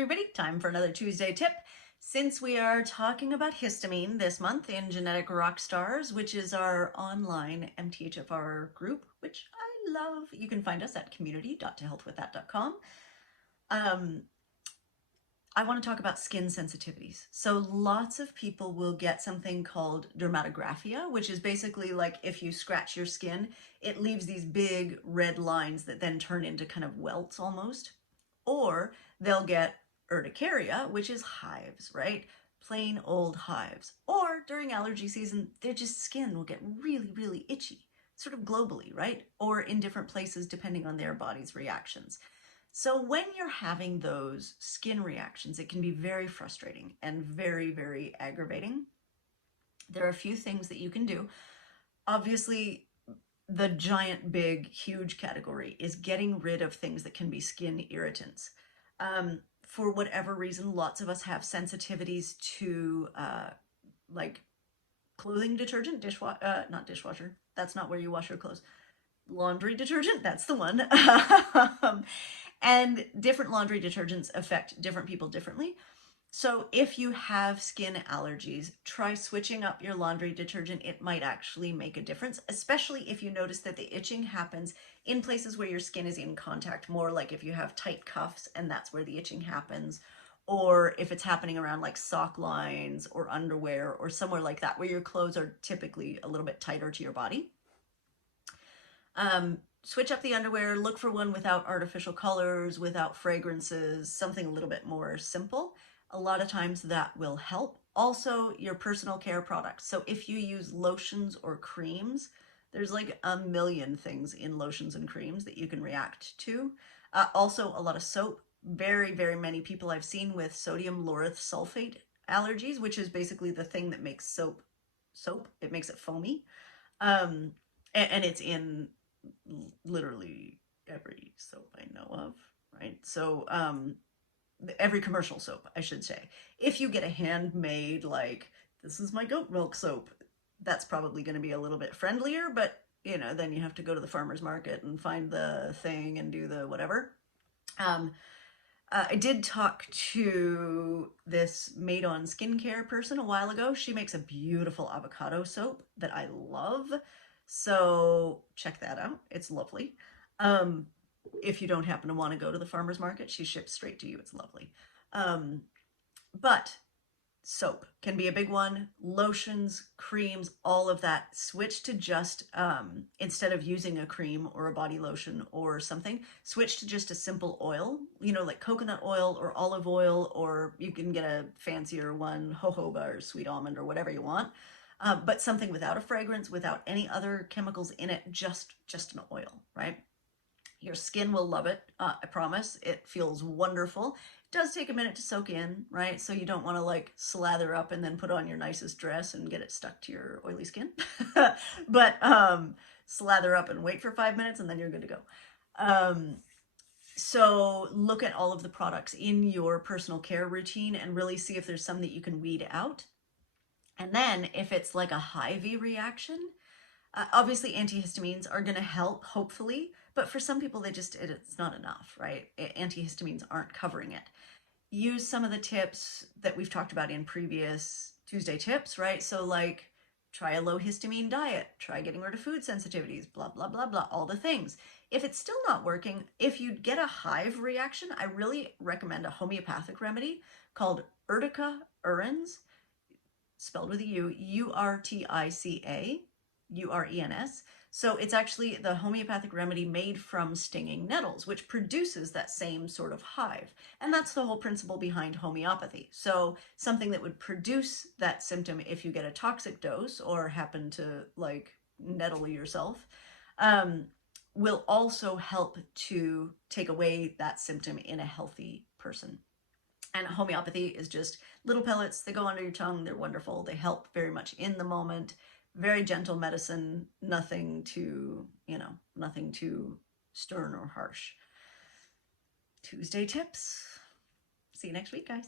everybody, time for another Tuesday tip. Since we are talking about histamine this month in Genetic Rockstars, which is our online MTHFR group, which I love, you can find us at community.tohealthwiththat.com. I want to talk about skin sensitivities. So lots of people will get something called dermatographia, which is basically like if you scratch your skin, it leaves these big red lines that then turn into kind of welts almost. Or they'll get urticaria, which is hives, right? Plain old hives. Or during allergy season, their just skin will get really, really itchy, sort of globally, right? Or in different places depending on their body's reactions. So when you're having those skin reactions, it can be very frustrating and very, very aggravating. There are a few things that you can do. Obviously, the giant, big, huge category is getting rid of things that can be skin irritants. For whatever reason, lots of us have sensitivities to like clothing detergent, not dishwasher, that's not where you wash your clothes. Laundry detergent, that's the one. And different laundry detergents affect different people differently. So if you have skin allergies, try switching up your laundry detergent. It might actually make a difference, especially if you notice that the itching happens in places where your skin is in contact more, like if you have tight cuffs and that's where the itching happens, or if it's happening around like sock lines or underwear or somewhere like that where your clothes are typically a little bit tighter to your body. Switch up the underwear, look for one without artificial colors, without fragrances, something a little bit more simple. A lot of times that will help. Also, your personal care products. So if you use lotions or creams, there's like a million things in lotions and creams that you can react to. Also, a lot of soap. Very, very many people I've seen with sodium lauryl sulfate allergies, which is basically the thing that makes soap. It makes it foamy. And it's in literally every soap I know of, right? So every commercial soap, I should say. If you get a handmade, like, this is my goat milk soap, that's probably going to be a little bit friendlier, but you know, then you have to go to the farmer's market and find the thing and do the whatever. I did talk to this Made on Skincare person a while ago. She makes a beautiful avocado soap that I love. So check that out. It's lovely. If you don't happen to want to go to the farmer's market, she ships straight to you. It's lovely. But soap can be a big one. Lotions, creams, all of that. Switch to just, instead of using a cream or a body lotion or something, switch to just a simple oil, you know, like coconut oil or olive oil, or you can get a fancier one, jojoba or sweet almond or whatever you want. But something without a fragrance, without any other chemicals in it, just an oil, right? Your skin will love it, I promise. It feels wonderful. It does take a minute to soak in, right? So you don't want to like slather up and then put on your nicest dress and get it stuck to your oily skin. But slather up and wait for 5 minutes and then you're good to go. So look at all of the products in your personal care routine and really see if there's some that you can weed out. And then if it's like a hivey reaction, obviously antihistamines are going to help, hopefully, but for some people it's not enough, right? Antihistamines aren't covering it. Use some of the tips that we've talked about in previous Tuesday tips, right? So like try a low histamine diet, try getting rid of food sensitivities, blah, blah, blah, blah, all the things. If it's still not working, if you get a hive reaction, I really recommend a homeopathic remedy called urtica, urens, spelled with a U, U-R-T-I-C-A, U-R-E-N-S. So it's actually the homeopathic remedy made from stinging nettles, which produces that same sort of hive. And that's the whole principle behind homeopathy. So something that would produce that symptom if you get a toxic dose or happen to like nettle yourself, will also help to take away that symptom in a healthy person. And homeopathy is just little pellets. They go under your tongue. They're wonderful. They help very much in the moment. Very gentle medicine. Nothing too, nothing too stern or harsh. Tuesday tips. See you next week, guys.